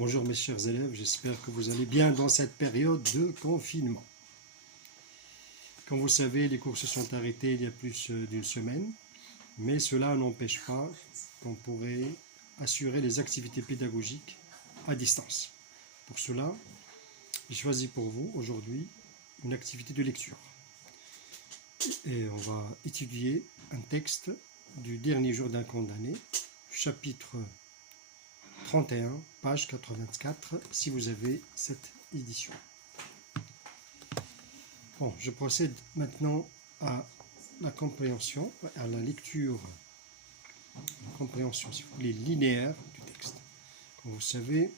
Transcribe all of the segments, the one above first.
Bonjour mes chers élèves, j'espère que vous allez bien dans cette période de confinement. Comme vous le savez, les cours se sont arrêtés il y a plus d'une semaine, mais cela n'empêche pas qu'on pourrait assurer les activités pédagogiques à distance. Pour cela, j'ai choisi pour vous aujourd'hui une activité de lecture. Et on va étudier un texte du dernier jour d'un condamné, chapitre 31, page 84, si vous avez cette édition. Bon, je procède maintenant à la compréhension, à la lecture, la compréhension, si vous voulez, linéaire du texte. Comme vous savez,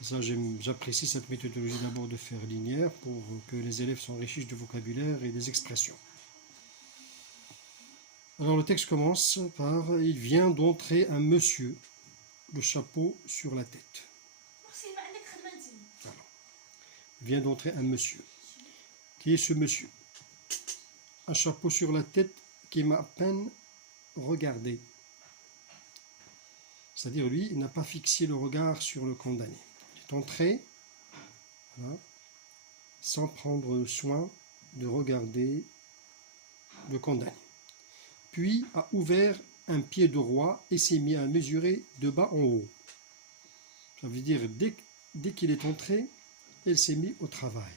ça j'apprécie cette méthodologie d'abord de faire linéaire pour que les élèves s'enrichissent de vocabulaire et des expressions. Alors le texte commence par « Il vient d'entrer un monsieur, le chapeau sur la tête ». Voilà. Il vient d'entrer un monsieur. Qui est ce monsieur? Un chapeau sur la tête qui m'a à peine regardé. C'est-à-dire lui, il n'a pas fixé le regard sur le condamné. Il est entré, voilà, sans prendre soin de regarder le condamné. Puis a ouvert un pied droit et s'est mis à mesurer de bas en haut. Ça veut dire, dès qu'il est entré, il s'est mis au travail.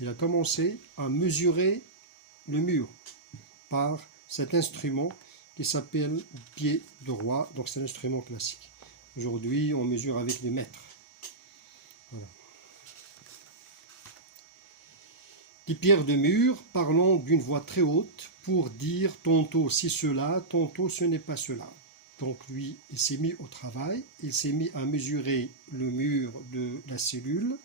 Il a commencé à mesurer le mur par cet instrument qui s'appelle pied droit, donc c'est un instrument classique. Aujourd'hui, on mesure avec des mètres. Voilà. Des pierres de mur, parlant d'une voix très haute pour dire tantôt c'est cela, tantôt ce n'est pas cela. Donc lui, il s'est mis au travail, il s'est mis à mesurer le mur de la cellule,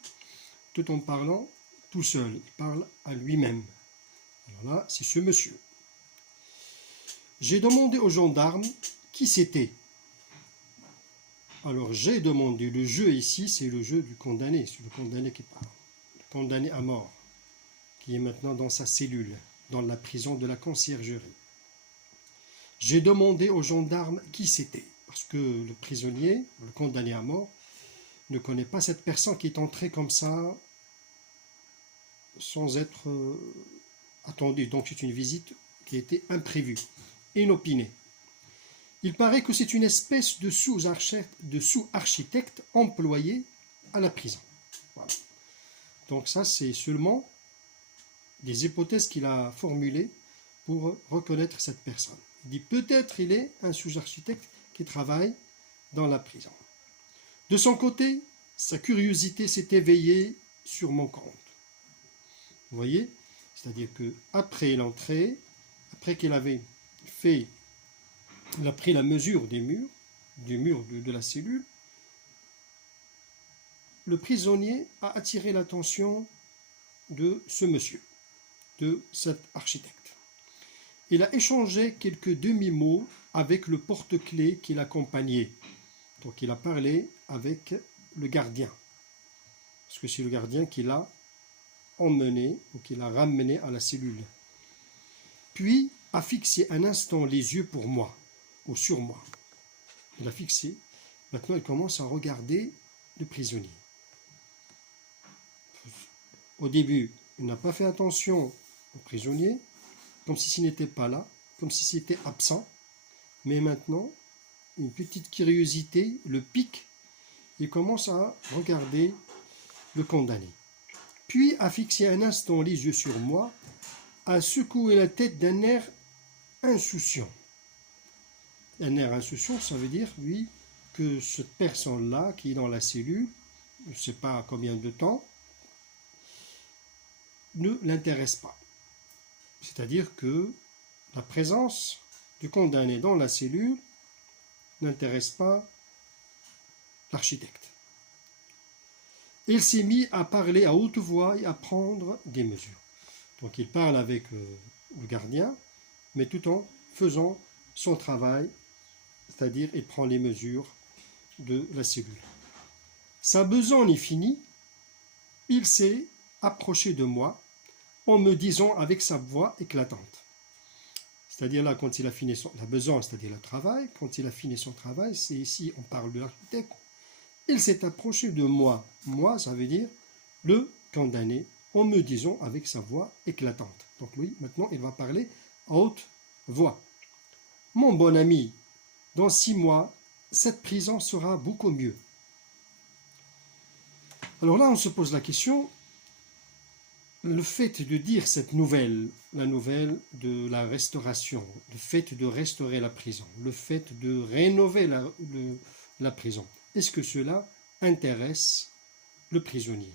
tout en parlant tout seul. Il parle à lui-même. Alors là, c'est ce monsieur. J'ai demandé aux gendarmes qui c'était. Alors j'ai demandé, le jeu ici, c'est le jeu du condamné, c'est le condamné qui parle. Le condamné à mort, qui est maintenant dans sa cellule, dans la prison de la conciergerie. J'ai demandé aux gendarmes qui c'était, parce que le prisonnier, le condamné à mort, ne connaît pas cette personne qui est entrée comme ça, sans être attendue. Donc c'est une visite qui a été imprévue, inopinée. Il paraît que c'est une espèce de sous-architecte employé à la prison. Voilà. Donc ça, c'est seulement des hypothèses qu'il a formulées pour reconnaître cette personne. Il dit peut-être il est un sous-architecte qui travaille dans la prison. De son côté, sa curiosité s'est éveillée sur mon compte. Vous voyez? C'est-à-dire qu'après l'entrée, après qu'il avait fait, il a pris la mesure des murs, de la cellule, le prisonnier a attiré l'attention de ce monsieur, de cet architecte. Il a échangé quelques demi-mots avec le porte-clés qui l'accompagnait. Donc il a parlé avec le gardien, parce que c'est le gardien qui l'a emmené ou qui l'a ramené à la cellule. Puis a fixé un instant les yeux pour moi, ou sur moi. Il a fixé. Maintenant il commence à regarder le prisonnier. Au début, il n'a pas fait attention au prisonnier, comme si s'il n'était pas là, comme si c'était absent. Mais maintenant, une petite curiosité le pique, il commence à regarder le condamné. Puis a fixé un instant les yeux sur moi, a secoué la tête d'un air insouciant. Un air insouciant, ça veut dire, lui, que cette personne-là, qui est dans la cellule, je ne sais pas combien de temps, ne l'intéresse pas. C'est-à-dire que la présence du condamné dans la cellule n'intéresse pas l'architecte. Il s'est mis à parler à haute voix et à prendre des mesures. Donc il parle avec le gardien, mais tout en faisant son travail, c'est-à-dire il prend les mesures de la cellule. Sa besogne est finie, il s'est approché de moi en me disant avec sa voix éclatante. C'est-à-dire là, la besogne, c'est-à-dire le travail, quand il a fini son travail, c'est ici, on parle de l'architecte, Il s'est approché de moi. Moi, ça veut dire le condamné, en me disant avec sa voix éclatante. Donc lui, maintenant, il va parler à haute voix. Mon bon ami, dans 6 mois, cette prison sera beaucoup mieux. Alors là, on se pose la question, le fait de dire cette nouvelle, la nouvelle de la restauration, le fait de restaurer la prison, le fait de rénover la prison, est-ce que cela intéresse le prisonnier?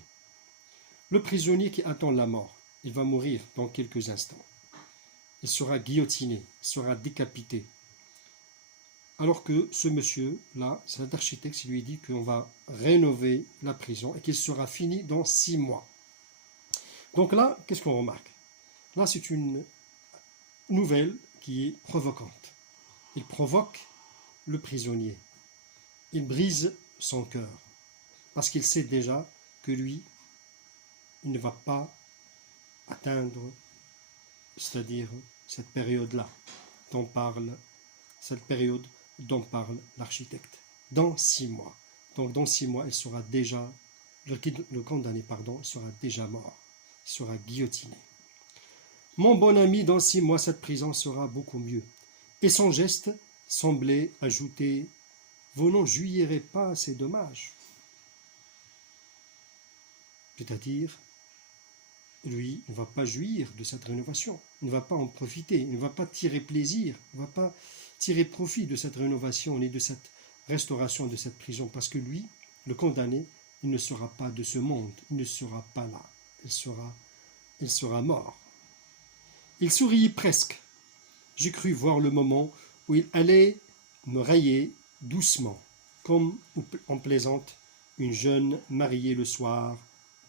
Le prisonnier qui attend la mort, il va mourir dans quelques instants. Il sera guillotiné, il sera décapité. Alors que ce monsieur-là, cet architecte, lui dit qu'on va rénover la prison et qu'il sera fini dans 6 mois. Donc là, qu'est-ce qu'on remarque? Là, c'est une nouvelle qui est provocante. Il provoque le prisonnier. Il brise son cœur. Parce qu'il sait déjà que lui, il ne va pas atteindre, c'est-à-dire cette période-là cette période dont parle l'architecte. Dans 6 mois. Donc dans 6 mois, le condamné sera déjà mort. Il sera guillotiné. Mon bon ami, dans 6 mois, cette prison sera beaucoup mieux. Et son geste semblait ajouter, vous n'en jouirez pas, c'est dommage. C'est-à-dire, lui ne va pas jouir de cette rénovation, il ne va pas en profiter, il ne va pas tirer plaisir, il ne va pas tirer profit de cette rénovation ni de cette restauration de cette prison, parce que lui, le condamné, il ne sera pas de ce monde, il ne sera pas là, il sera mort. Il sourit presque. J'ai cru voir le moment où il allait me railler doucement, comme on plaisante une jeune mariée le soir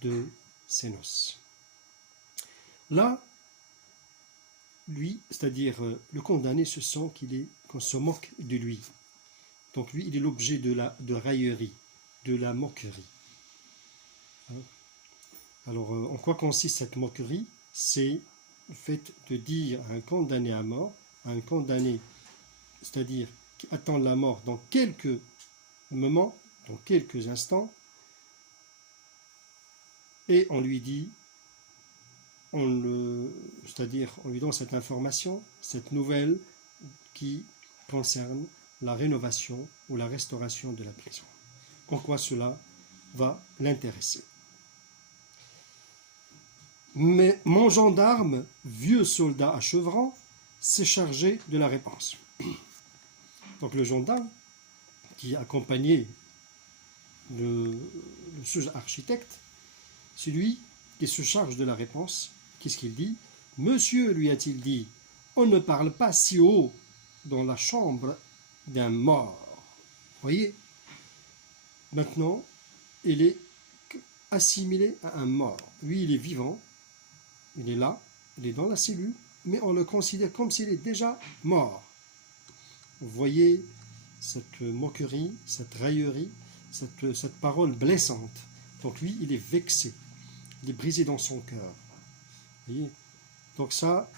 de ses noces. Là, lui, c'est-à-dire le condamné, se sent qu'on se moque de lui. Donc lui, il est l'objet de raillerie, de la moquerie. Alors, en quoi consiste cette moquerie? C'est le fait de dire à un condamné à mort, à un condamné, c'est-à-dire qui attend la mort dans quelques moments, dans quelques instants, et on lui dit, c'est-à-dire on lui donne cette information, cette nouvelle qui concerne la rénovation ou la restauration de la prison. En quoi cela va l'intéresser? Mais mon gendarme, vieux soldat à chevrons, s'est chargé de la réponse. Donc le gendarme qui accompagnait le architecte, c'est lui qui se charge de la réponse. Qu'est-ce qu'il dit? Monsieur, lui a-t-il dit, on ne parle pas si haut dans la chambre d'un mort. Voyez, maintenant, il est assimilé à un mort. Lui, il est vivant, il est là, il est dans la cellule, mais on le considère comme s'il est déjà mort. Vous voyez cette moquerie, cette raillerie, cette parole blessante. Donc lui, il est vexé, il est brisé dans son cœur. Vous voyez? Donc ça,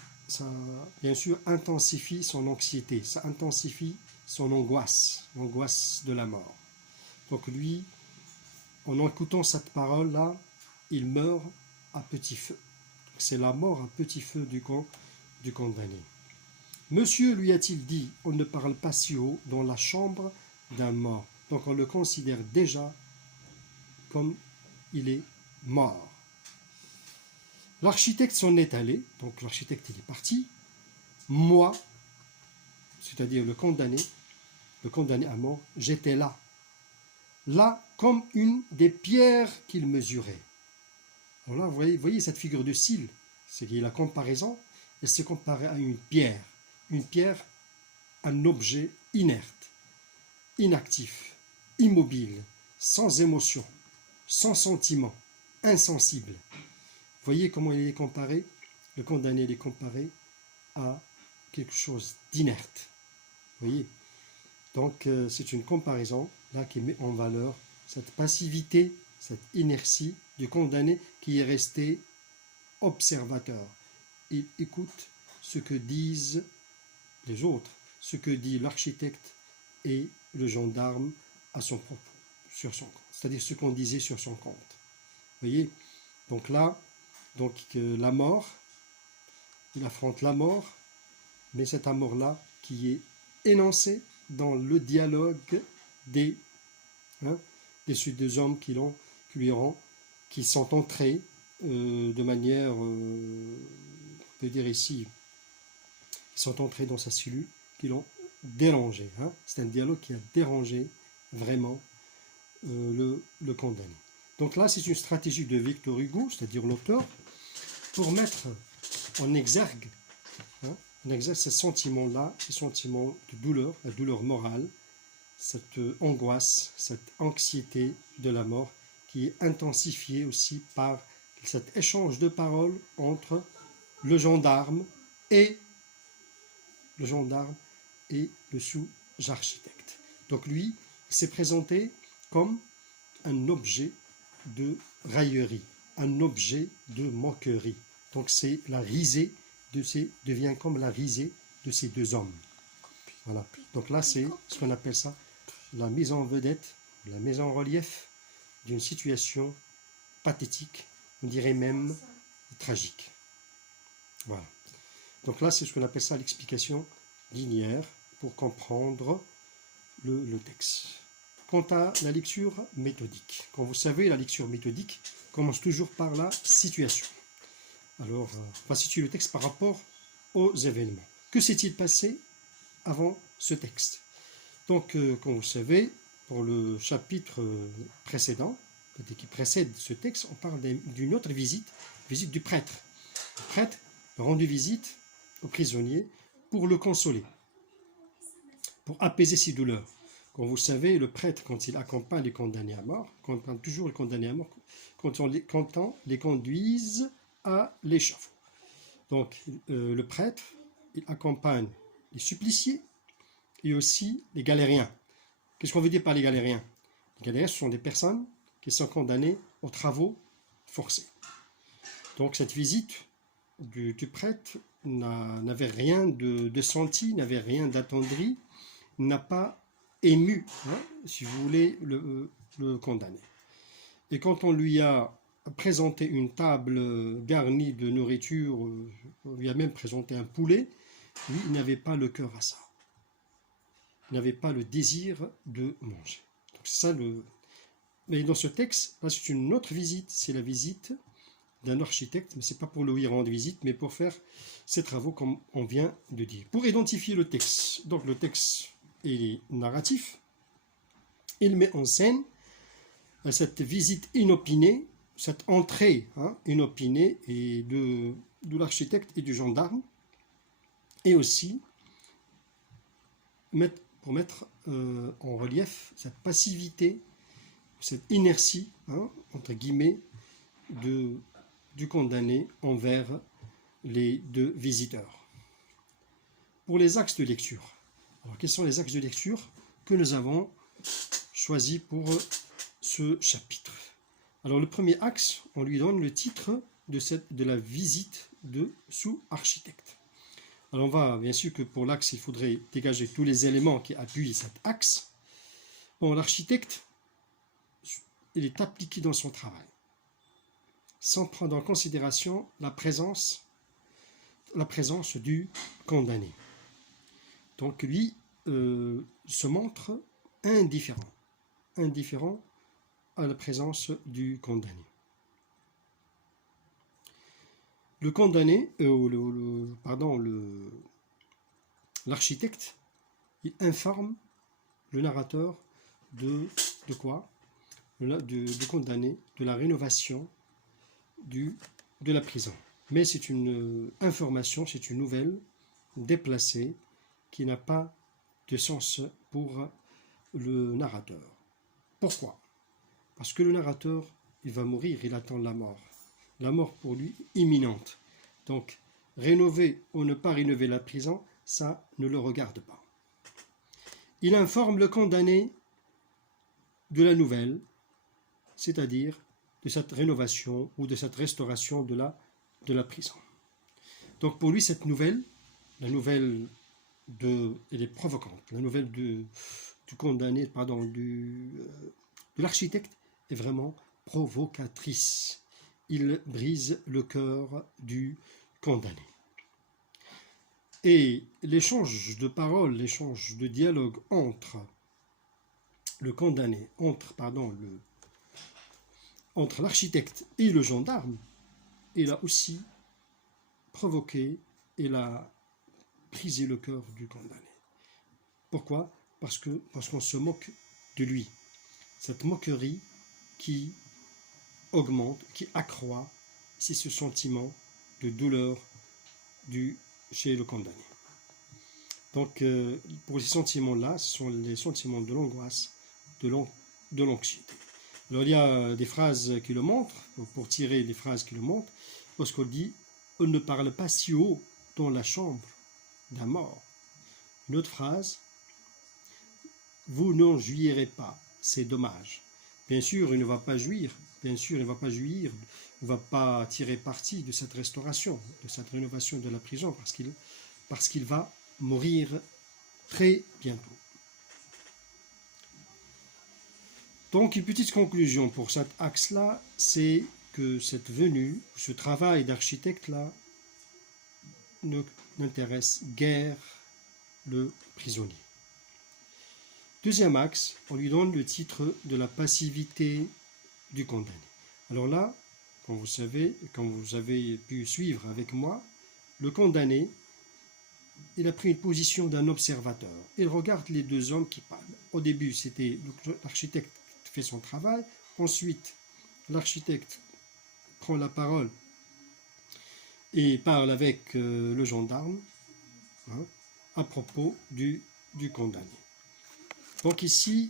bien sûr, intensifie son anxiété, ça intensifie son angoisse, l'angoisse de la mort. Donc lui, en écoutant cette parole-là, il meurt à petit feu. C'est la mort à petit feu du condamné. Monsieur, lui a-t-il dit, on ne parle pas si haut dans la chambre d'un mort. Donc on le considère déjà comme il est mort. L'architecte s'en est allé, donc l'architecte il est parti. Moi, c'est-à-dire le condamné à mort, j'étais là. Là comme une des pierres qu'il mesurait. Alors là, vous voyez cette figure de style, c'est la comparaison, elle se comparait à une pierre, un objet inerte, inactif, immobile, sans émotion, sans sentiment, insensible. Vous voyez comment il est comparé? Le condamné il est comparé à quelque chose d'inerte. Vous voyez? Donc c'est une comparaison là qui met en valeur cette passivité, cette inertie du condamné qui est resté observateur. Il écoute ce que disent les autres, ce que dit l'architecte et le gendarme à son propos. sur son compte, c'est-à-dire ce qu'on disait sur son compte. Vous voyez? Donc là, la mort, il affronte la mort, mais cette mort-là qui est énoncée dans le dialogue des ces deux hommes qui sont entrés de manière, on peut dire ici, ils sont entrés dans sa cellule, qui l'ont dérangé. C'est un dialogue qui a dérangé vraiment le condamné. Donc là, c'est une stratégie de Victor Hugo, c'est-à-dire l'auteur, pour mettre en exergue, ces sentiments-là, ces sentiments de douleur, la douleur morale, cette angoisse, cette anxiété de la mort, qui est intensifiée aussi par cet échange de paroles entre le gendarme et le sous-architecte. Donc lui, il s'est présenté comme un objet de raillerie, un objet de moquerie. Donc c'est la risée devient comme la risée de ces deux hommes. Voilà. Donc là, c'est ce qu'on appelle ça la mise en vedette, la mise en relief d'une situation pathétique, on dirait même tragique. Voilà. Donc là, c'est ce qu'on appelle ça l'explication linéaire pour comprendre le texte. Quant à la lecture méthodique, comme vous savez, la lecture méthodique commence toujours par la situation. Alors, on va situer le texte par rapport aux événements. Que s'est-il passé avant ce texte? Donc, comme vous savez, pour le chapitre précédent, qui précède ce texte, on parle d'une autre visite du prêtre. Le prêtre a rendu visite au prisonnier pour le consoler, pour apaiser ses douleurs. Comme vous savez, le prêtre, quand il accompagne les condamnés à mort, accompagne toujours les condamnés à mort, quand on les conduise à l'échafaud. Donc, le prêtre, il accompagne les suppliciés et aussi les galériens. Qu'est-ce qu'on veut dire par les galériens? Les galériens, ce sont des personnes qui sont condamnées aux travaux forcés. Donc, cette visite du prêtre n'avait rien de senti, n'avait rien d'attendri, n'a pas ému, si vous voulez, le condamné. Et quand on lui a présenté une table garnie de nourriture, on lui a même présenté un poulet, lui, il n'avait pas le cœur à ça. Il n'avait pas le désir de manger. Donc ça, mais dans ce texte, là, c'est une autre visite, c'est la visite d'un architecte, mais ce n'est pas pour lui rendre visite, mais pour faire ses travaux comme on vient de dire. Pour identifier le texte, donc le texte est narratif, il met en scène cette visite inopinée, cette entrée inopinée et de l'architecte et du gendarme, et aussi pour mettre en relief cette passivité, cette inertie, entre guillemets, du condamné envers les deux visiteurs. Pour les axes de lecture. Alors, quels sont les axes de lecture que nous avons choisis pour ce chapitre? Alors, le premier axe, on lui donne le titre de la visite de sous-architecte. Alors, on va, bien sûr que pour l'axe, il faudrait dégager tous les éléments qui appuient cet axe. Bon, l'architecte, il est appliqué dans son travail, sans prendre en considération la présence du condamné. Donc lui se montre indifférent à la présence du condamné. Le condamné, l'architecte, il informe le narrateur de quoi? Du condamné, de la rénovation de la prison. Mais c'est une information, c'est une nouvelle déplacée qui n'a pas de sens pour le narrateur. Pourquoi? Parce que le narrateur, il va mourir, il attend la mort. La mort pour lui imminente. Donc, rénover ou ne pas rénover la prison, ça ne le regarde pas. Il informe le condamné de la nouvelle, c'est-à-dire de cette rénovation ou de cette restauration de la prison. Donc pour lui, cette nouvelle, la nouvelle elle est provocante, la nouvelle du condamné, de l'architecte est vraiment provocatrice. Il brise le cœur du condamné. Et l'échange de paroles, l'échange de dialogue entre le condamné, entre l'architecte et le gendarme, il a aussi provoqué, il a brisé le cœur du condamné. Pourquoi? Parce qu'on se moque de lui. Cette moquerie qui augmente, qui accroît, c'est ce sentiment de douleur chez le condamné. Donc, pour ces sentiments-là, ce sont les sentiments de l'angoisse, de l'anxiété. Alors, il y a des phrases qui le montrent, pour tirer les phrases qui le montrent, lorsqu'on dit « On ne parle pas si haut dans la chambre d'un mort ». Une autre phrase « Vous n'en jouirez pas, c'est dommage ». Bien sûr, il ne va pas jouir, bien sûr, il ne va pas jouir, il ne va pas tirer parti de cette restauration, de cette rénovation de la prison, parce qu'il va mourir très bientôt. Donc, une petite conclusion pour cet axe-là, c'est que cette venue, ce travail d'architecte-là, n'intéresse guère le prisonnier. Deuxième axe, on lui donne le titre de la passivité du condamné. Alors là, comme vous avez pu suivre avec moi, le condamné, il a pris une position d'un observateur. Il regarde les deux hommes qui parlent. Au début, c'était l'architecte qui fait son travail. Ensuite, l'architecte prend la parole et parle avec le gendarme à propos du condamné. Donc ici,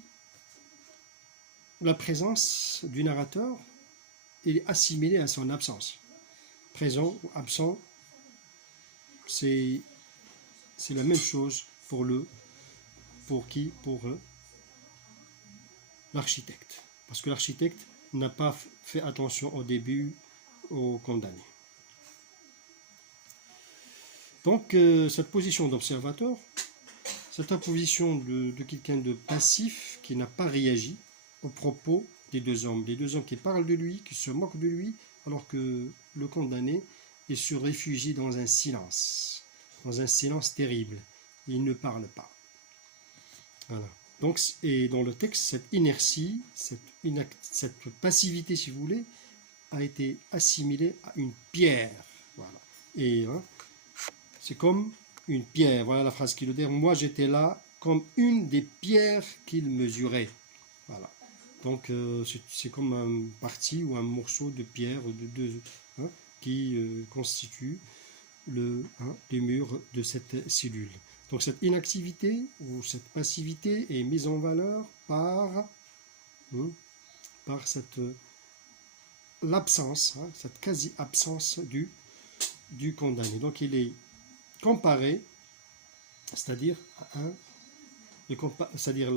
la présence du narrateur est assimilée à son absence. Présent ou absent, c'est la même chose pour l'architecte. Parce que l'architecte n'a pas fait attention au début au condamné. Donc, cette position d'observateur, c'est une position de quelqu'un de passif qui n'a pas réagi aux propos des deux hommes. Les deux hommes qui parlent de lui, qui se moquent de lui, alors que le condamné se réfugie dans un silence terrible. Il ne parle pas. Voilà. Donc, et dans le texte, cette inertie, cette passivité, si vous voulez, a été assimilée à une pierre. Voilà. Et c'est comme une pierre. Voilà la phrase qu'il veut dire. Moi, j'étais là comme une des pierres qu'il mesurait. Voilà. Donc, c'est comme un parti ou un morceau de pierre qui constitue les murs de cette cellule. Donc, cette inactivité ou cette passivité est mise en valeur par l'absence, cette quasi-absence du condamné. Donc, il est comparé, c'est-à-dire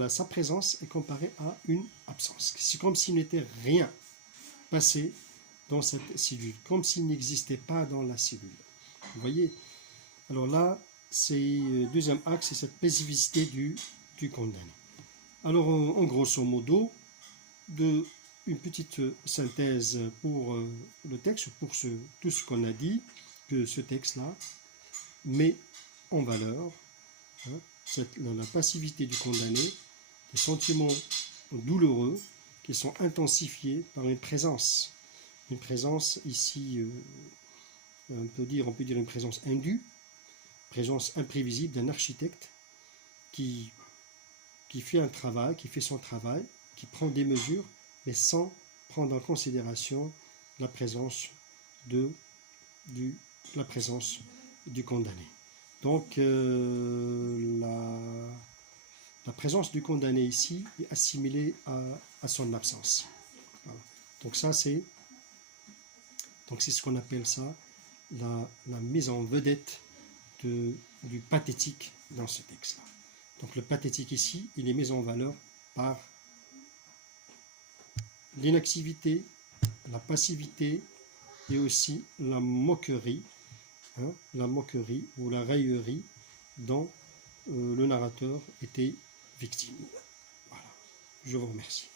sa présence est comparée à une absence. C'est comme s'il n'était rien passé dans cette cellule, comme s'il n'existait pas dans la cellule. Vous voyez? Alors là, c'est deuxième axe, c'est cette passivité du condamné. Alors, en grosso modo, une petite synthèse pour le texte, pour tout ce qu'on a dit, que ce texte-là met en valeur la passivité du condamné, les sentiments douloureux qui sont intensifiés par une présence ici, on peut dire une présence indue, présence imprévisible d'un architecte qui fait un travail, qui fait son travail, qui prend des mesures, mais sans prendre en considération la présence du condamné. Donc, la présence du condamné ici est assimilée à son absence. Voilà. Donc, c'est ce qu'on appelle ça la mise en vedette du pathétique dans ce texte-là. Donc, le pathétique ici, il est mis en valeur par l'inactivité, la passivité et aussi la moquerie ou la raillerie dont le narrateur était victime. Voilà. Je vous remercie.